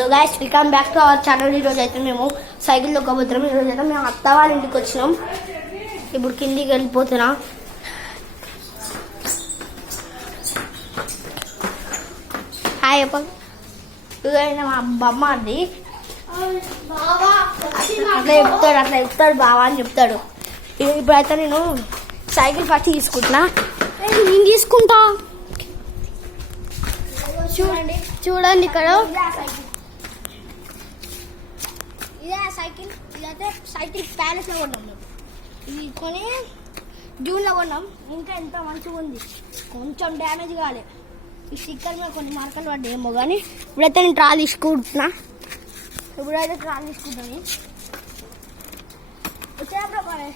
So guys welcome back to our channel. ఈరోజు అయితే మేము సైకిల్ తొక్కబోతున్నాం. ఈరోజు అయితే మేము అత్త వాళ్ళ ఇంటికి వచ్చినాం. ఇప్పుడు కిందికి వెళ్ళిపోతున్నాం. హాయ్ చెప్పండి. ఇదైనా మా బొమ్మ అది అట్లా చెప్తాడు బావా అని చెప్తాడు. ఇప్పుడైతే నేను సైకిల్ ఫస్ట్ తీసుకుంటున్నా. నేను తీసుకుంటా. చూడండి ఇక్కడ ఇదే సైకిల్. ఇదైతే సైకిల్ ప్యాలెస్లో కొన్నాం. ఇది కొని జూన్లో కొన్నాం. ఇంకా ఎంత మంచిగా ఉంది. కొంచెం డ్యామేజ్ కాలే. ఈ స్టిక్కర్ మీద కొన్ని మార్కలు పడ్డాయేమో కానీ ఇప్పుడైతే నేను ట్రాలీ తీసుకుంటున్నా. ఇప్పుడైతే ట్రాలీ తీసుకుంటాను. వచ్చేటప్పుడు పడే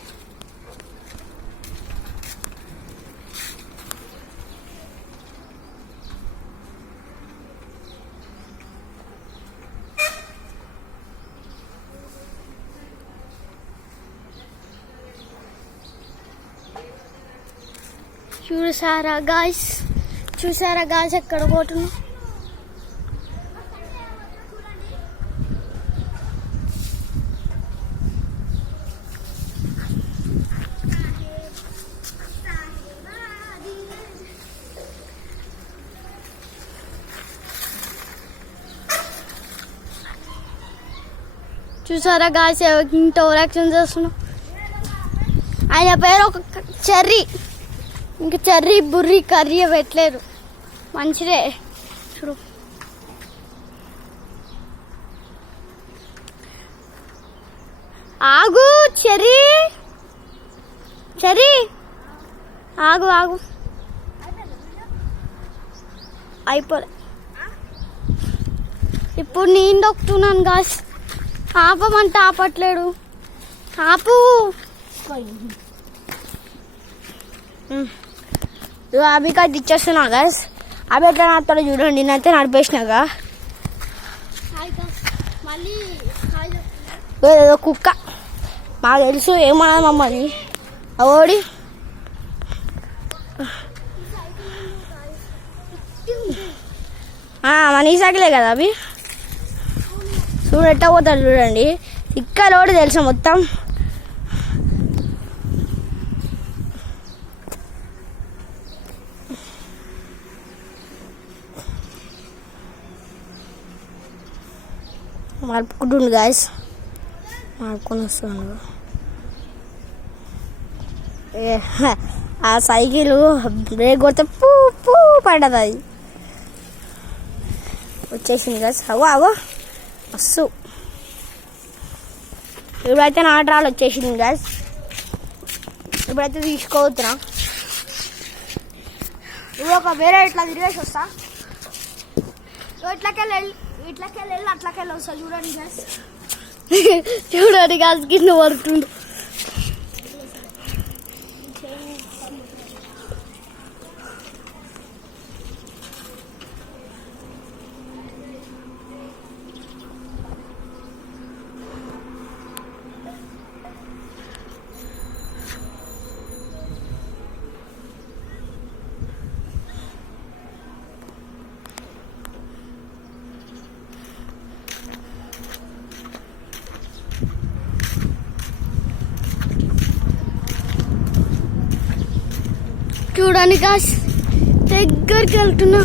చూసారా గాయ్స్ ఎక్కడ పోతున్నా. చూసారా గాయ్స్ ఇంత ఓవర్ యాక్షన్ చేస్తున్నా. ఆయన పేరు ఒక చెర్రీ. ఇంకా చెర్రీ బుర్రీ కర్రీ పెట్టలేరు. మంచిదే చూడు. ఆగు చెర్రీ ఆగు అయిపోలే. ఇప్పుడు నేను దొక్కుతున్నాను గాస్. ఆపమంటే ఆపట్లేడు. ఆపు. అభికా ఇచ్చేస్తున్నా గాస్. అవి ఎట్లా నడుతాడో చూడండి. నేనైతే నడిపేసినాగా. ఏదో కుక్క మాకు తెలుసు ఏమన్నది మమ్మల్ని. ఓడి మన ఈ సైకిలే కదా అవి. చూడు ఎట్ట పోతాడు చూడండి. ఇక్కడ ఓడి తెలుసు మొత్తం. మార్పుకుంటుండు గాయస్. మార్పుకొని వస్తున్నాడు. ఆ సైకిల్ బ్రేక్ కొడితే పూ పూ పడ్డది. అది వచ్చేసింది గాయస్. అవో మస్తు. ఇప్పుడైతే నా ట్రాల్ వచ్చేసింది గాయస్. ఇప్పుడైతే తీసుకోవద్దునా. ఇప్పుడు ఒక వేరే ఇట్లా తిరిగేసి వస్తా. ఇట్లకెళ్ళి అట్లకెళ్ళి వస్తా. చూడండి గాస్ కింద పడుతుండు. చూడండి గాస్ దగ్గరికి వెళ్తున్నా.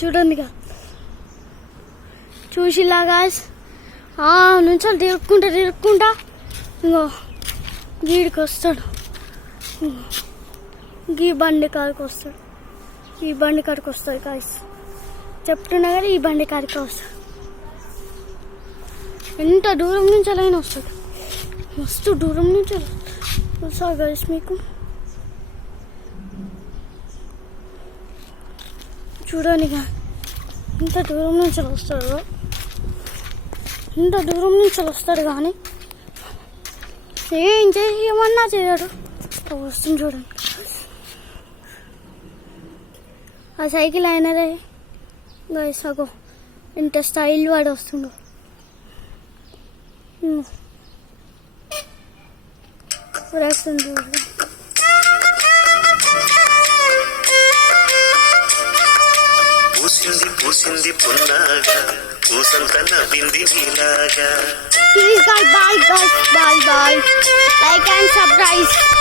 చూడండి చూసిలా గాస్. నుంచి తిరుక్కుంటా ఇంకో గీడికి వస్తాడు. ఈ బండి కాడికి వస్తాడు గాస్. చెప్తున్నా కానీ ఈ బండి కాడికి వస్తాడు. ఎంత దూరం నుంచి అలాగే వస్తుంది. మస్తు దూరం నుంచి వస్తుంది గైస్. మీకు చూడండి ఎంత దూరం నుంచి వస్తాడు కానీ ఏం చేయమన్నా చేయడు. వస్తుంది చూడండి. ఆ సైకిల్ అయినదే గైస్. అగో ఎంత స్టైల్ వాడు వస్తుండో. పూసింది పున్నాగా పూసంత నవ్వింది నీలాగా. Please guys, bye guys, bye. Like and subscribe.